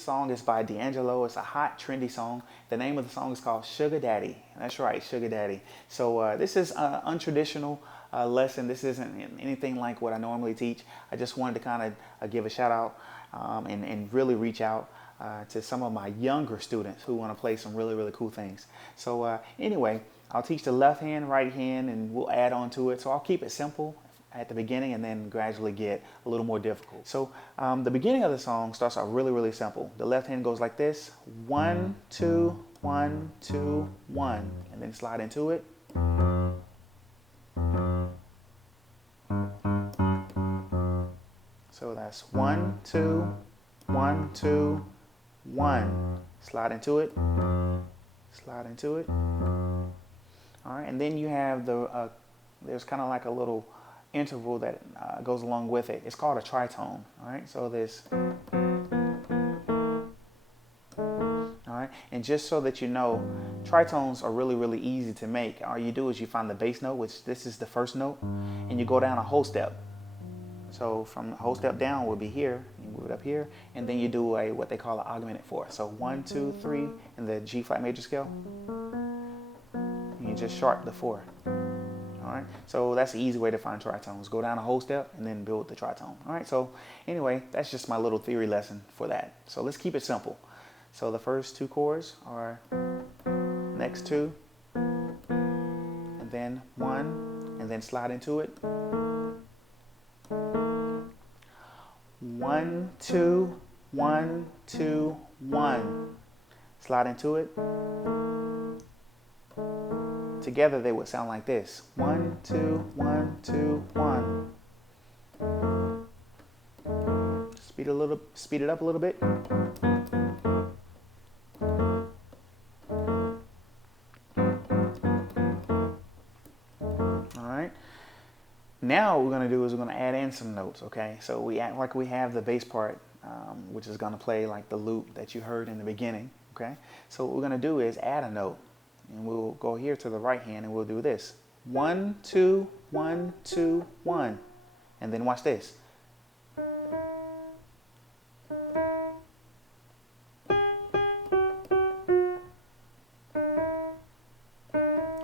song is by D'Angelo. It's a hot, trendy song. The name of the song is called Sugar Daddy. That's right, Sugar Daddy. So this is an untraditional lesson. This isn't anything like what I normally teach. I just wanted to kind of give a shout out and really reach out to some of my younger students who want to play some really, really cool things. So anyway, I'll teach the left hand, right hand, and we'll add on to it. So I'll keep it simple at the beginning and then gradually get a little more difficult. So the beginning of the song starts out really, really simple. The left hand goes like this: 1, 2, 1, 2, 1, and then slide into it. So that's 1, 2, 1, 2, 1. Slide into it. Slide into it. All right, and then you have the there's kind of like a little interval that goes along with it. It's called a tritone. All right, so this. All right, and just so that you know, tritones are really, really easy to make. All you do is you find the bass note, which this is the first note, and you go down a whole step. So from the whole step down will be here, you move it up here, and then you do a what they call an augmented fourth. So 1, 2, 3 in the G flat major scale. And you just sharp the 4. All right, so that's the easy way to find tritones. Go down a whole step and then build the tritone. All right, so anyway, that's just my little theory lesson for that. So let's keep it simple. So the first 2 chords are next 2, and then 1, and then slide into it. 1, 2, 1, 2, 1. Slide into it. Together they would sound like this: 1, 2, 1, 2, 1. Speed it up a little bit. All right. Now what we're going to do is we're going to add in some notes. Okay, so we act like we have the bass part, which is going to play like the loop that you heard in the beginning. Okay, so what we're going to do is add a note. And we'll go here to the right hand and we'll do this: 1, 2, 1, 2, 1. And then watch this.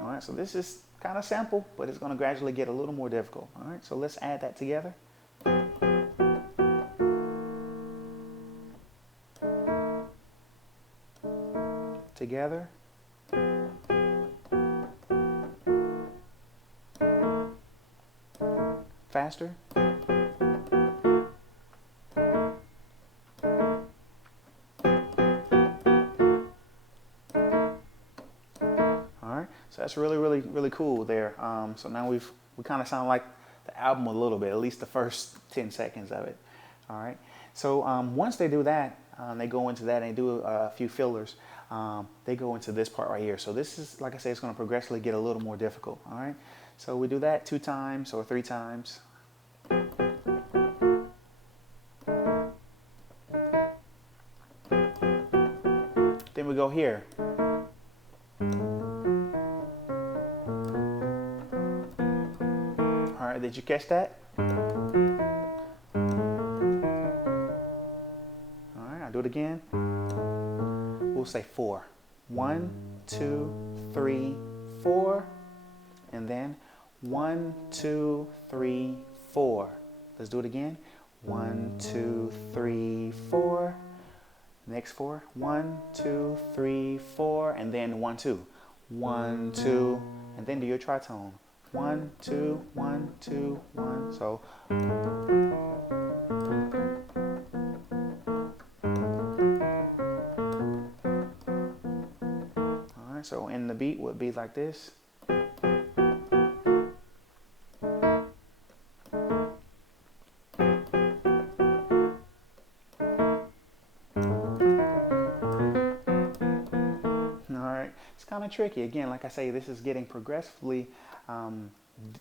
All right, so this is kind of simple, but it's going to gradually get a little more difficult. All right, so let's add that together. Together. Faster. All right, so that's really, really, really cool there. So now we kind of sound like the album a little bit, at least the first 10 seconds of it. All right, so once they do that, they go into that and they do a few fillers. They go into this part right here. So this is, like I say, it's going to progressively get a little more difficult. All right, so we do that 2 times or 3 times. Then we go here. All right, did you catch that? All right, I'll do it again. We'll say 4. 1, 2, 3, 4, and then 1, 2, 3, 4. Let's do it again. 1, 2, 3, 4. Next 4. 1, 2, 3, 4, and then 1, 2. 1, 2, and then do your tritone. 1, 2, 1, 2, 1. So. All right. So in the beat would be like this. Kind of tricky. Again, like I say, this is getting progressively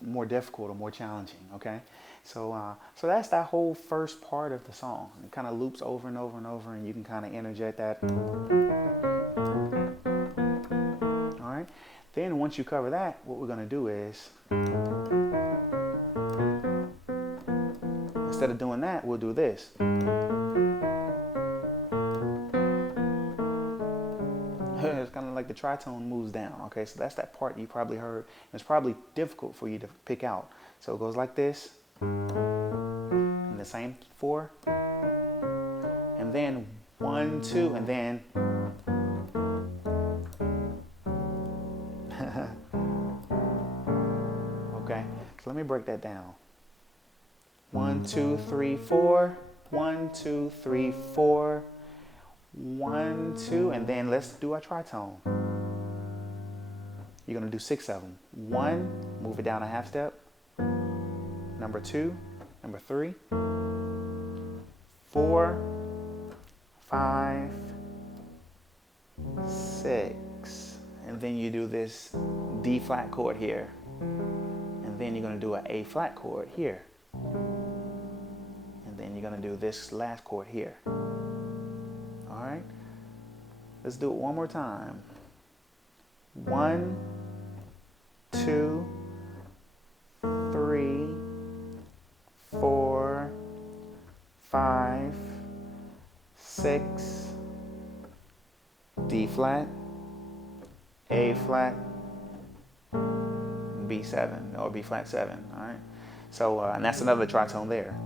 more difficult or more challenging. Okay, so that's that whole first part of the song. It kind of loops over and over and over, and you can kind of interject that. All right. Then once you cover that, what we're going to do is, instead of doing that, we'll do this. it's kind of like the tritone moves down. Okay, so that's that part you probably heard. It's probably difficult for you to pick out. So it goes like this, and the same 4, and then 1, 2, and then okay. So let me break that down. 1, 2, 3, 4. 1, 2, 3, 4. 1, 2, and then let's do our tritone. You're gonna do 6 of them. 1, move it down a half step. Number 2, number 3, 4, 5, 6, and then you do this D flat chord here, and then you're gonna do an A flat chord here, and then you're gonna do this last chord here. All right, let's do it one more time. 1, 2, 3, 4, 5, 6, D flat, A flat, B7 or B flat 7. All right, so and that's another tritone there.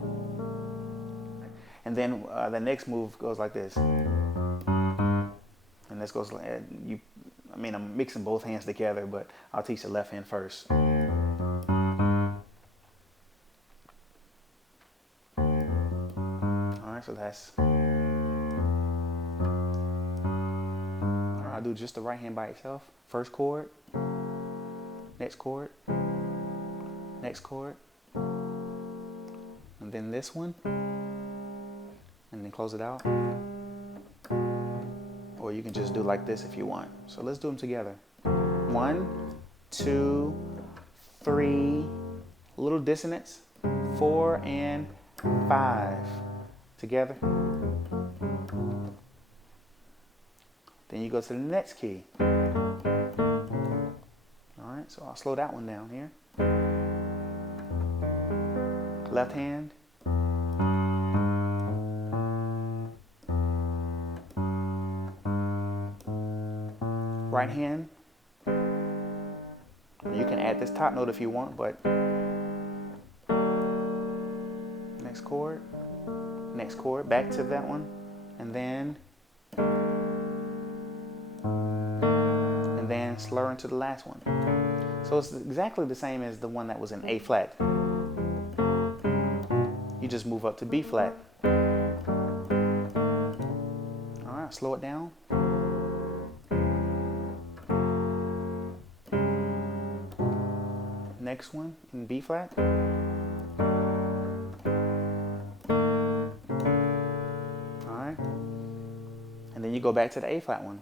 And then the next move goes like this, and this goes like I'm mixing both hands together, but I'll teach the left hand first. All right, so that's. All right, I'll do just the right hand by itself. First chord, next chord, next chord, and then this one, and then close it out. Or you can just do like this if you want. So let's do them together. 1, 2, 3, a little dissonance, 4 and 5 together. Then you go to the next key. All right, so I'll slow that one down here. Left hand. Right hand. You can add this top note if you want, but next chord, back to that one, and then slur into the last one. So it's exactly the same as the one that was in A flat. You just move up to B flat. All right, slow it down. Next one in B flat. Alright. And then you go back to the A flat one.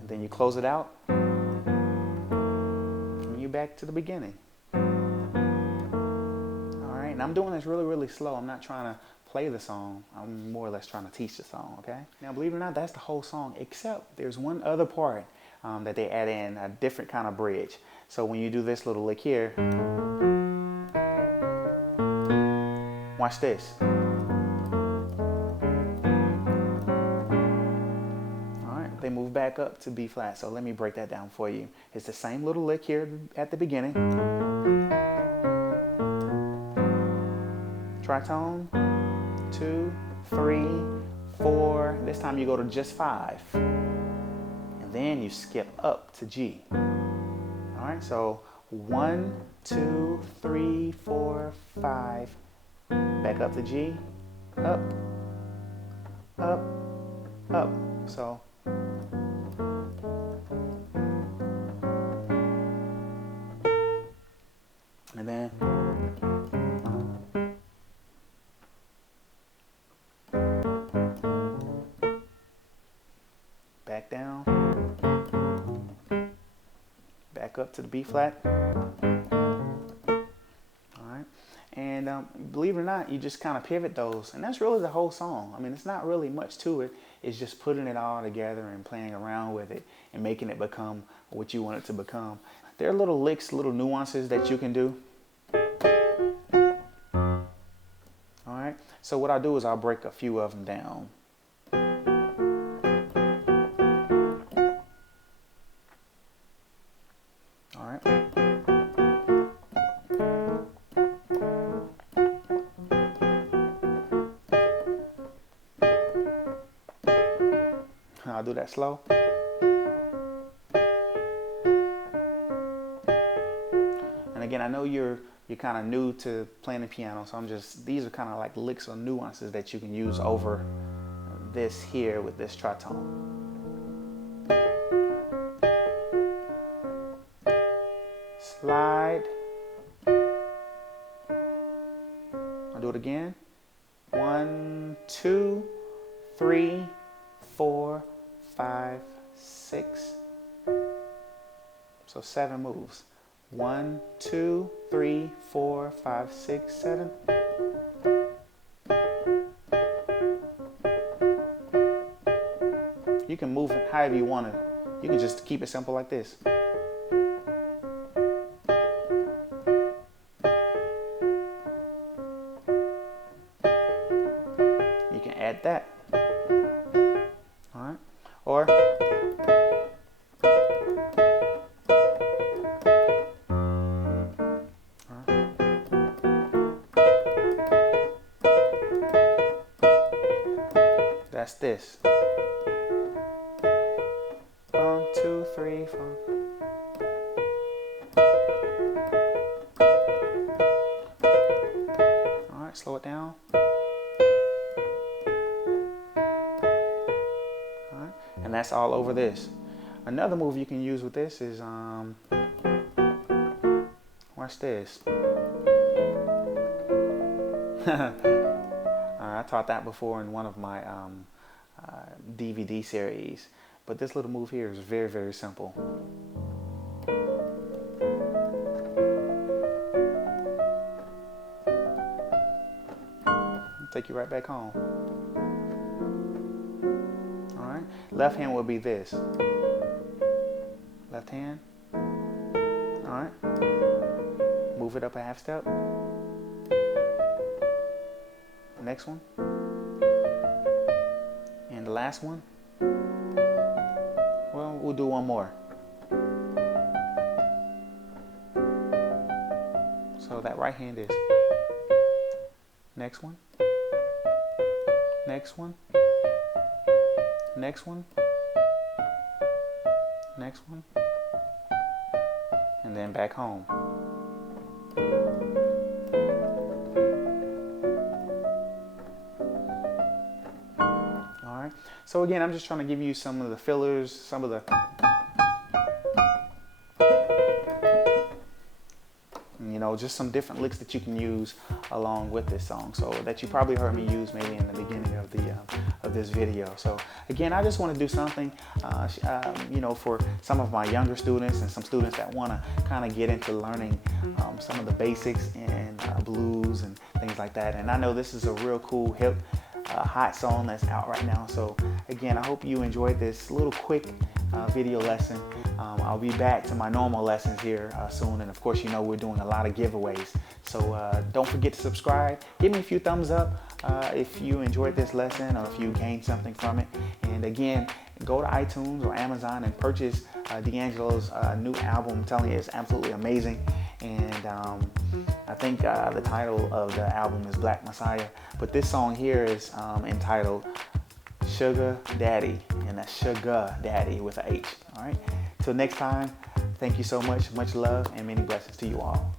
And then you close it out. And you back to the beginning. Alright, and I'm doing this really, really slow. I'm not trying to play the song. I'm more or less trying to teach the song, okay? Now, believe it or not, that's the whole song, except there's one other part that they add in, a different kind of bridge. So when you do this little lick here, watch this. All right, they move back up to B flat. So let me break that down for you. It's the same little lick here at the beginning. Tritone. 2, 3, 4. This time you go to just 5. And then you skip up to G. All right, so 1, 2, 3, 4, 5. Back up to G. Up, up, up. So. And then. Back down, back up to the B flat. All right, and believe it or not, you just kind of pivot those, and that's really the whole song. I mean, it's not really much to it. It's just putting it all together and playing around with it and making it become what you want it to become. There are little licks, little nuances that you can do. All right, So what I'll do is I'll break a few of them down. All right. I'll do that slow. And again, I know you're kind of new to playing the piano, so these are kind of like licks or nuances that you can use over this here with this tritone. Slide. I'll do it again. 1, 2, 3, 4, 5, 6. So 7 moves. 1, 2, 3, 4, 5, 6, 7. You can move it however you want to. You can just keep it simple like this. You can add that. All right. Or that's this. 1, 2, 3, 4. All right, slow it down. All right, and that's all over this. Another move you can use with this is watch this. I taught that before in one of my DVD series, but this little move here is very, very simple. I'll take you right back home. All right, left hand will be this. Left hand. All right, move it up a half step. Next one, and the last one, well, we'll do one more. So that right hand is next one, next one, next one, next one, and then back home. So again, I'm just trying to give you some of the fillers, some of the, just some different licks that you can use along with this song. So that you probably heard me use maybe in the beginning of this video. So again, I just want to do something, for some of my younger students and some students that want to kind of get into learning some of the basics in blues and things like that. And I know this is a real cool, hip, hot song that's out right now. So again, I hope you enjoyed this little quick video lesson. I'll be back to my normal lessons here soon, and of course, we're doing a lot of giveaways. So don't forget to subscribe. Give me a few thumbs up if you enjoyed this lesson or if you gained something from it. And again, go to iTunes or Amazon and purchase D'Angelo's new album. I'm telling you, it's absolutely amazing. And I think the title of the album is Black Messiah, but this song here is entitled Sugah Daddy, and that's Sugah Daddy with a H. All right. Till next time, thank you so much. Much love and many blessings to you all.